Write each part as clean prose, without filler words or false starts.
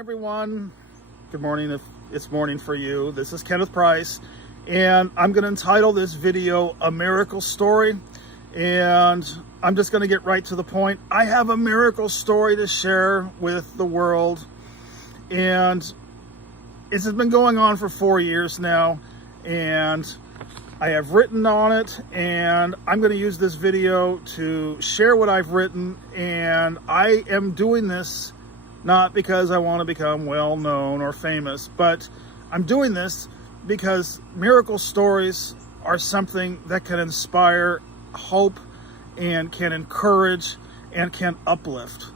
everyone. Good morning if it's morning for you. This is Kenneth Price, and I'm going to entitle this video A Miracle Story, and I'm just going to get right to the point. I have a miracle story to share with the world, and this has been going on for 4 years now, and I have written on it, and I'm going to use this video to share what I've written. And I am doing this not because I want to become well known or famous, but I'm doing this because miracle stories are something that can inspire hope and can encourage and can uplift.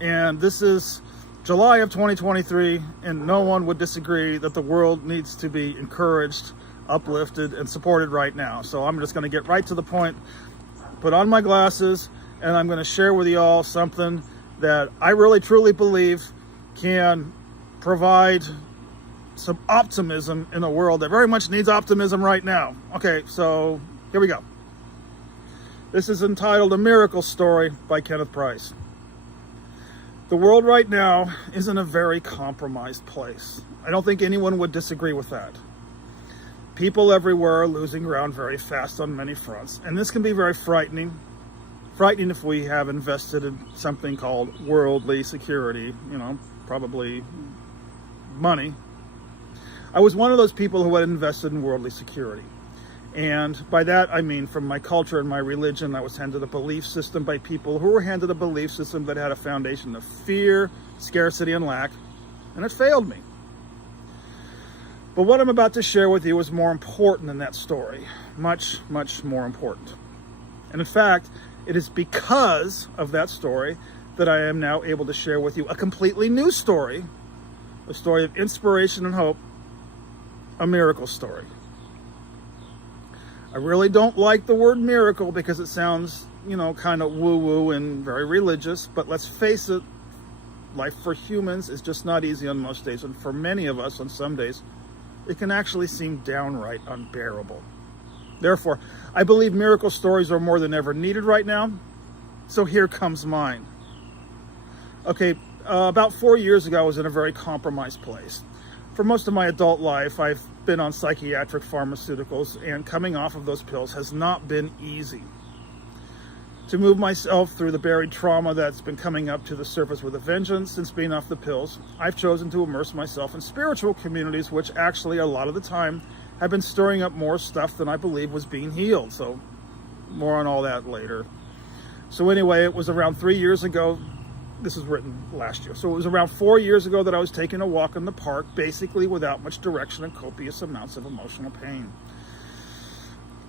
And this is July of 2023, and no one would disagree that the world needs to be encouraged, uplifted, and supported right now. So I'm just going to get right to the point, put on my glasses, and I'm going to share with you all something that I really truly believe can provide some optimism in a world that very much needs optimism right now. Okay, so here we go. This is entitled A Miracle Story by Kenneth Price. The world right now is in a very compromised place. I don't think anyone would disagree with that. People everywhere are losing ground very fast on many fronts, and this can be very frightening. Frightening if we have invested in something called worldly security, probably money. I was one of those people who had invested in worldly security. And by that, I mean from my culture and my religion, I was handed a belief system by people who were handed a belief system that had a foundation of fear, scarcity, and lack, and it failed me. But what I'm about to share with you is more important than that story. Much, much more important. And in fact, it is because of that story that I am now able to share with you a completely new story, a story of inspiration and hope, a miracle story. I really don't like the word miracle because it sounds, kind of woo-woo and very religious, but let's face it, life for humans is just not easy on most days, and for many of us on some days, it can actually seem downright unbearable. Therefore, I believe miracle stories are more than ever needed right now. So here comes mine. Okay, about 4 years ago, I was in a very compromised place. For most of my adult life, I've been on psychiatric pharmaceuticals, and coming off of those pills has not been easy. To move myself through the buried trauma that's been coming up to the surface with a vengeance since being off the pills, I've chosen to immerse myself in spiritual communities, which actually a lot of the time have been stirring up more stuff than I believe was being healed. So more on all that later. So anyway, it was around 3 years ago. This was written last year. So it was around 4 years ago that I was taking a walk in the park, basically without much direction and copious amounts of emotional pain.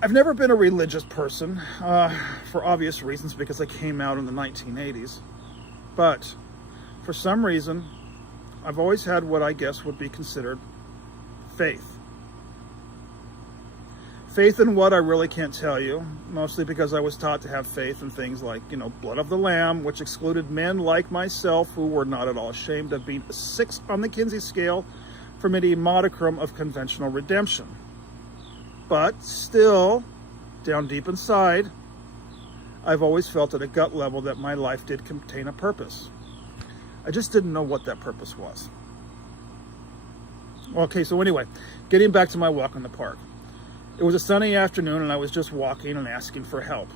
I've never been a religious person, for obvious reasons, because I came out in the 1980s. But for some reason, I've always had what I guess would be considered faith. Faith in what I really can't tell you, mostly because I was taught to have faith in things like, blood of the lamb, which excluded men like myself who were not at all ashamed of being a 6 on the Kinsey scale from any modicum of conventional redemption. But still, down deep inside, I've always felt at a gut level that my life did contain a purpose. I just didn't know what that purpose was. Okay, so anyway, getting back to my walk in the park. It was a sunny afternoon, and I was just walking and asking for help.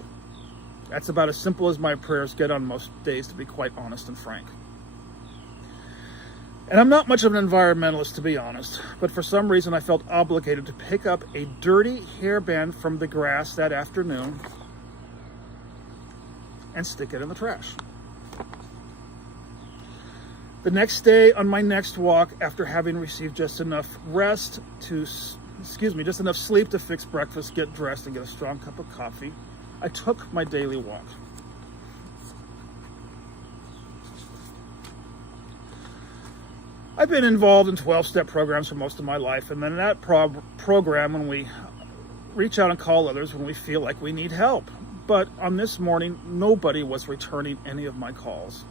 That's about as simple as my prayers get on most days, to be quite honest and frank. And I'm not much of an environmentalist, to be honest, but for some reason I felt obligated to pick up a dirty hairband from the grass that afternoon and stick it in the trash. The next day, on my next walk, after having received just enough just enough sleep to fix breakfast, get dressed, and get a strong cup of coffee, I took my daily walk. I've been involved in 12-step programs for most of my life, and then in that program, when we reach out and call others when we feel like we need help. But on this morning, nobody was returning any of my calls.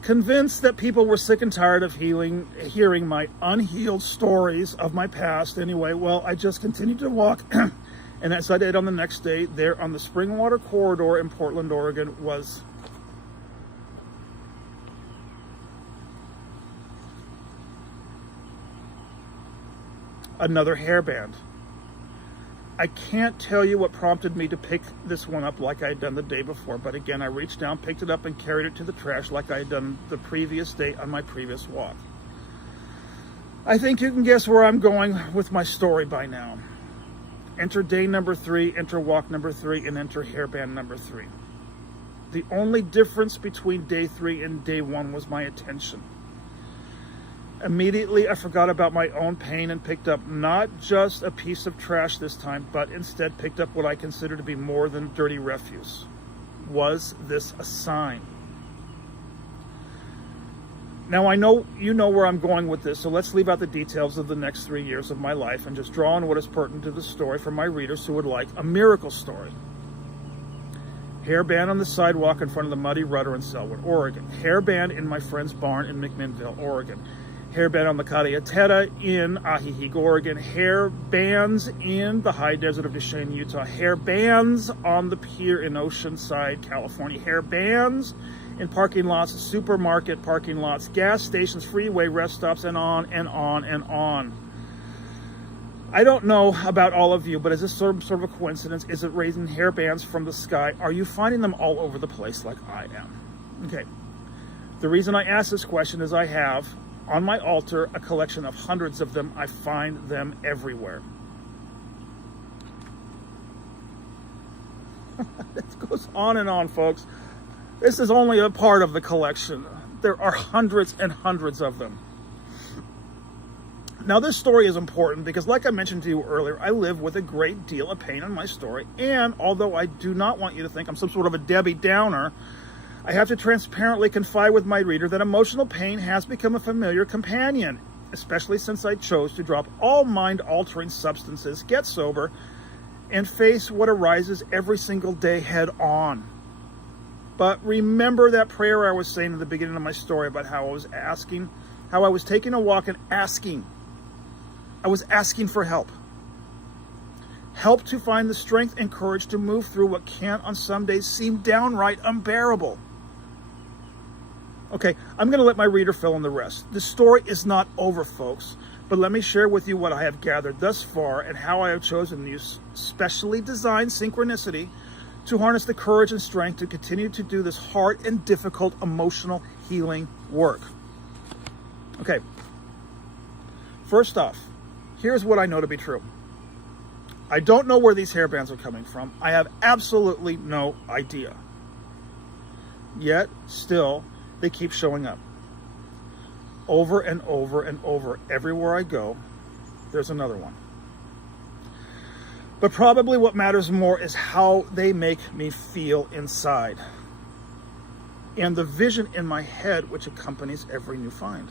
Convinced that people were sick and tired of hearing my unhealed stories of my past anyway, well, I just continued to walk. And as I did on the next day, there on the Springwater Corridor in Portland, Oregon, was another hairband. I can't tell you what prompted me to pick this one up like I had done the day before, but again, I reached down, picked it up, and carried it to the trash like I had done the previous day on my previous walk. I think you can guess where I'm going with my story by now. Enter day number 3, enter walk number 3, and enter hairband number 3. The only difference between day 3 and day 1 was my attention. Immediately, I forgot about my own pain and picked up not just a piece of trash this time, but instead picked up what I consider to be more than dirty refuse. Was this a sign? Now, I know you know where I'm going with this, so let's leave out the details of the next 3 years of my life and just draw on what is pertinent to the story for my readers who would like a miracle story. Hairband on the sidewalk in front of the Muddy Rudder in Selwood, Oregon. Hairband in my friend's barn in McMinnville, Oregon. Hairband on the Cariateta in Ahihigo, Oregon. Hairbands in the high desert of Duchesne, Utah. Hairbands on the pier in Oceanside, California. Hairbands in parking lots, supermarket parking lots, gas stations, freeway, rest stops, and on and on and on. I don't know about all of you, but is this sort of a coincidence? Is it raising hairbands from the sky? Are you finding them all over the place like I am? Okay. The reason I ask this question is I have on my altar a collection of hundreds of them. I find them everywhere. It goes on and on, folks. This is only a part of the collection. There are hundreds and hundreds of them. Now, this story is important because, like I mentioned to you earlier, I live with a great deal of pain in my story. And although I do not want you to think I'm some sort of a Debbie Downer, I have to transparently confide with my reader that emotional pain has become a familiar companion, especially since I chose to drop all mind-altering substances, get sober, and face what arises every single day head on. But remember that prayer I was saying in the beginning of my story about how I was taking a walk and asking. I was asking for help. Help to find the strength and courage to move through what can on some days seem downright unbearable. Okay, I'm going to let my reader fill in the rest. The story is not over, folks, but let me share with you what I have gathered thus far and how I have chosen to use specially designed synchronicity to harness the courage and strength to continue to do this hard and difficult emotional healing work. Okay, first off, here's what I know to be true. I don't know where these hairbands are coming from. I have absolutely no idea. Yet, still, they keep showing up. Over and over and over. Everywhere I go, there's another one. But probably what matters more is how they make me feel inside. And the vision in my head which accompanies every new find.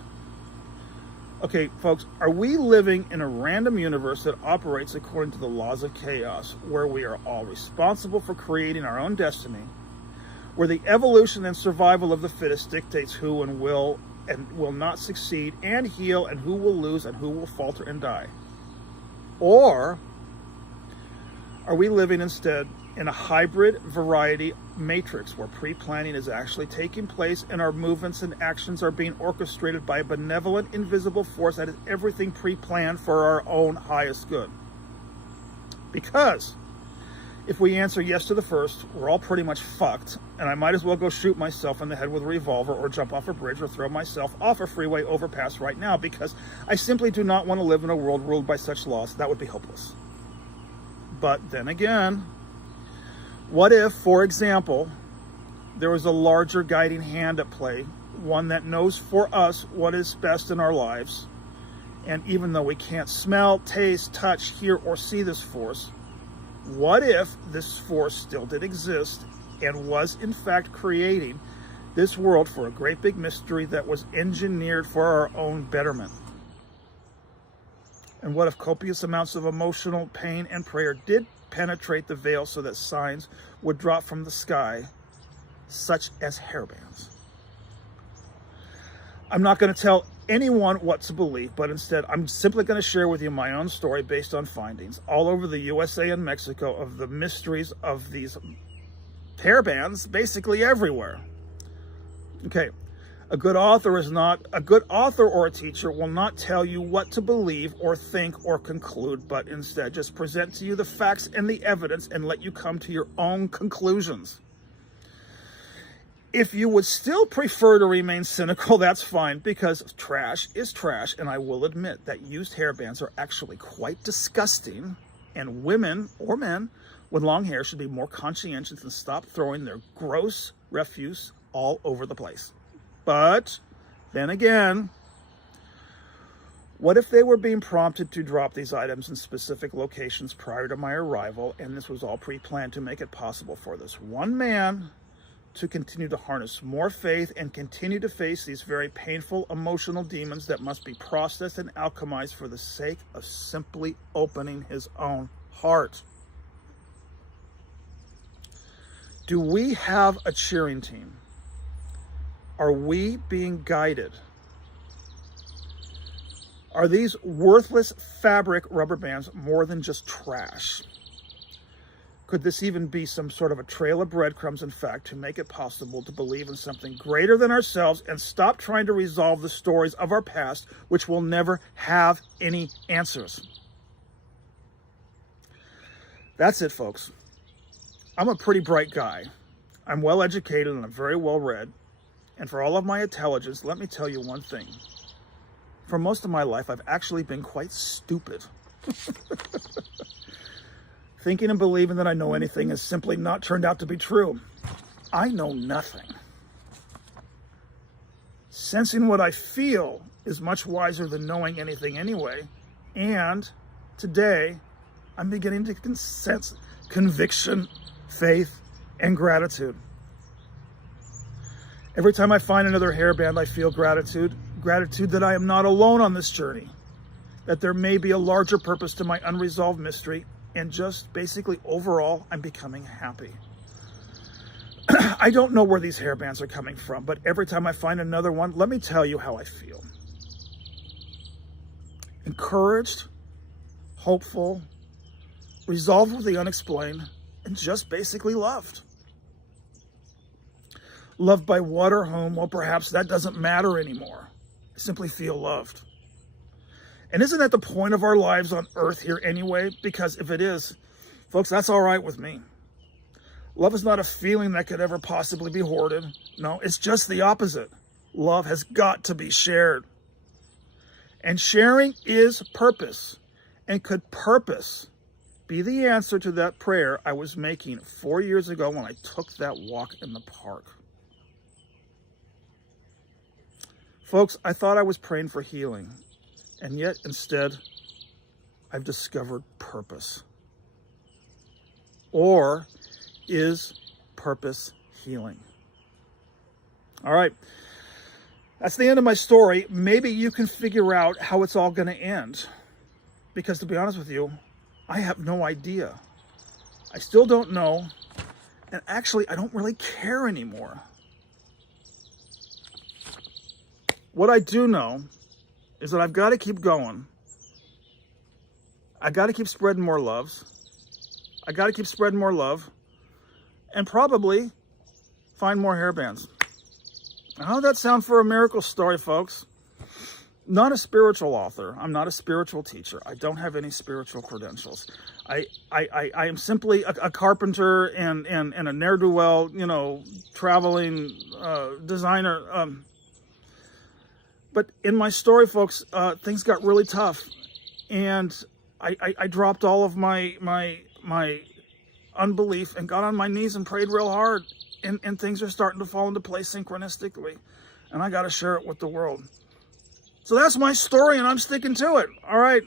Okay, folks, are we living in a random universe that operates according to the laws of chaos, where we are all responsible for creating our own destiny, where the evolution and survival of the fittest dictates who and will not succeed and heal, and who will lose and who will falter and die? Or are we living instead in a hybrid variety matrix where pre-planning is actually taking place and our movements and actions are being orchestrated by a benevolent, invisible force that is everything pre-planned for our own highest good? Because if we answer yes to the first, we're all pretty much fucked, and I might as well go shoot myself in the head with a revolver or jump off a bridge or throw myself off a freeway overpass right now, because I simply do not want to live in a world ruled by such laws. That would be hopeless. But then again, what if, for example, there was a larger guiding hand at play, one that knows for us what is best in our lives, and even though we can't smell, taste, touch, hear, or see this force, what if this force still did exist and was in fact creating this world for a great big mystery that was engineered for our own betterment? And what if copious amounts of emotional pain and prayer did penetrate the veil so that signs would drop from the sky, such as hairbands? I'm not going to tell anyone what to believe, but instead I'm simply going to share with you my own story based on findings all over the USA and Mexico of the mysteries of these hairbands basically everywhere. Okay, A good author or a teacher will not tell you what to believe or think or conclude, but instead just present to you the facts and the evidence and let you come to your own conclusions. If you would still prefer to remain cynical, that's fine, because trash is trash, and I will admit that used hairbands are actually quite disgusting, and women or men with long hair should be more conscientious and stop throwing their gross refuse all over the place. But then again, what if they were being prompted to drop these items in specific locations prior to my arrival, and this was all pre-planned to make it possible for this one man to continue to harness more faith and continue to face these very painful emotional demons that must be processed and alchemized for the sake of simply opening his own heart? Do we have a cheering team? Are we being guided? Are these worthless fabric rubber bands more than just trash? Could this even be some sort of a trail of breadcrumbs, in fact, to make it possible to believe in something greater than ourselves and stop trying to resolve the stories of our past, which will never have any answers? That's it, folks. I'm a pretty bright guy. I'm well educated and I'm very well read. And for all of my intelligence, let me tell you one thing. For most of my life, I've actually been quite stupid. Thinking and believing that I know anything has simply not turned out to be true. I know nothing. Sensing what I feel is much wiser than knowing anything anyway. And today, I'm beginning to sense conviction, faith, and gratitude. Every time I find another hairband, I feel gratitude that I am not alone on this journey, that there may be a larger purpose to my unresolved mystery, and just basically overall, I'm becoming happy. I don't know where these hairbands are coming from, but every time I find another one, let me tell you how I feel. Encouraged, hopeful, resolved with the unexplained, and just basically loved. Loved by what or whom? Well, perhaps that doesn't matter anymore. I simply feel loved. And isn't that the point of our lives on earth here anyway? Because if it is, folks, that's all right with me. Love is not a feeling that could ever possibly be hoarded. No, it's just the opposite. Love has got to be shared. And sharing is purpose. And could purpose be the answer to that prayer I was making 4 years ago when I took that walk in the park? Folks, I thought I was praying for healing, and yet instead, I've discovered purpose. Or is purpose healing? All right, that's the end of my story. Maybe you can figure out how it's all going to end, because to be honest with you, I have no idea. I still don't know, and actually, I don't really care anymore. What I do know is that I've got to keep going. I got to keep spreading more loves. I got to keep spreading more love, and probably find more hairbands. How does that sound for a miracle story, folks? Not a spiritual author. I'm not a spiritual teacher. I don't have any spiritual credentials. I am simply a carpenter and a ne'er-do-well, traveling designer. But in my story, folks, things got really tough, and I dropped all of my unbelief and got on my knees and prayed real hard, and things are starting to fall into place synchronistically, and I got to share it with the world. So that's my story, and I'm sticking to it. All right.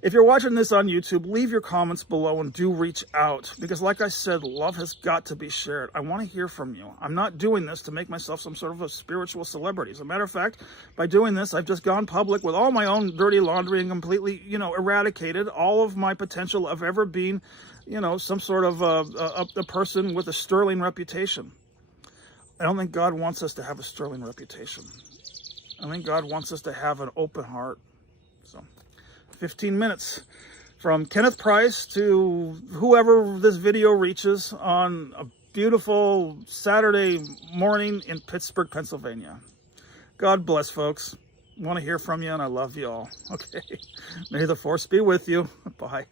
If you're watching this on YouTube, leave your comments below and do reach out, because like I said, love has got to be shared. I want to hear from you. I'm not doing this to make myself some sort of a spiritual celebrity. As a matter of fact, by doing this, I've just gone public with all my own dirty laundry and completely, eradicated all of my potential of ever being, some sort of a person with a sterling reputation. I don't think God wants us to have a sterling reputation. I think God wants us to have an open heart. So 15 minutes from Kenneth Price to whoever this video reaches on a beautiful Saturday morning in Pittsburgh, Pennsylvania. God bless, folks. I want to hear from you, and I love you all. Okay. May the force be with you. Bye.